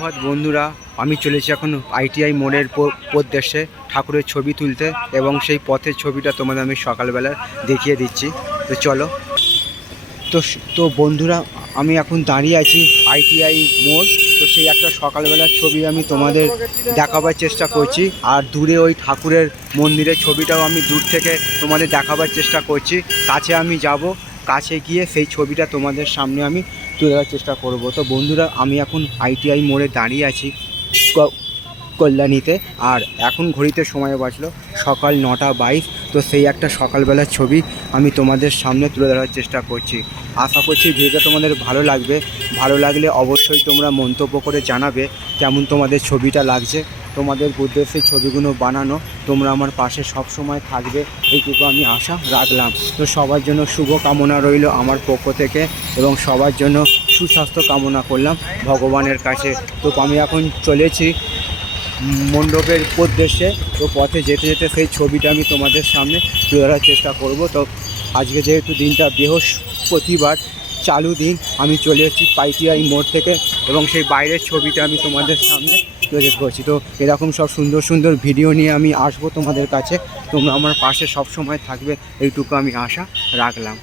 ধন্যবাদ বন্ধুরা, আমি চলেছি এখন আইটিআই মোড়ের প- উদ্দেশ্যে ঠাকুরের ছবি তুলতে এবং সেই পথের ছবিটা তোমাদের আমি সকালবেলা দেখিয়ে দিচ্ছি। তো চলো। তো তো বন্ধুরা, আমি এখন দাঁড়িয়ে আছি আইটিআই মোড়। তো সেই একটা সকালবেলার ছবি আমি তোমাদের দেখাবার চেষ্টা করছি। আর দূরে ওই ঠাকুরের মন্দিরের ছবিটাও আমি দূর থেকে তোমাদের দেখাবার চেষ্টা করছি। কাছে আমি যাব, কাছে গিয়ে সেই ছবিটা তোমাদের সামনে আমি তুলে ধরার চেষ্টা করব। তো বন্ধুরা, আমি এখন আইটিআই মোড়ে দাঁড়িয়ে আছি কল্যাণীতে। আর এখন ঘড়িতে সময় বাঁচলো সকাল নটা বাইশ। তো সেই একটা সকালবেলার ছবি আমি তোমাদের সামনে তুলে ধরার চেষ্টা করছি। আশা করছি ভিডিওটা তোমাদের ভালো লাগবে। ভালো লাগলে অবশ্যই তোমরা মন্তব্য করে জানাবে কেমন তোমাদের ছবিটা লাগছে। তোমাদের উদ্দেশ্যে ছবিগুলো বানানো, তোমরা আমার পাশে সব সময় থাকবে, এইটুকু আমি আশা রাখলাম। তো সবার জন্য শুভ কামনা রইল আমার পক্ষ থেকে এবং সবার জন্য সুস্বাস্থ্য কামনা করলাম ভগবানের কাছে। তো আমি এখন চলেছি মণ্ডপের উদ্দেশ্যে। তো পথে যেতে যেতে সেই ছবিটা আমি তোমাদের সামনে তুলে ধরার চেষ্টা করব। তো আজকে যেহেতু দিনটা বৃহস্পতিবার, চালু দিন, আমি চলে এসেছি পাইটিআই মোড় থেকে এবং সেই বাইরের ছবিটা আমি তোমাদের সামনে তুলে করছি। তো এরকম সব সুন্দর সুন্দর ভিডিও নিয়ে আমি আসব তোমাদের কাছে। তোমরা আমার পাশে সব সময় থাকবে, এইটুকু আমি আশা রাখলাম।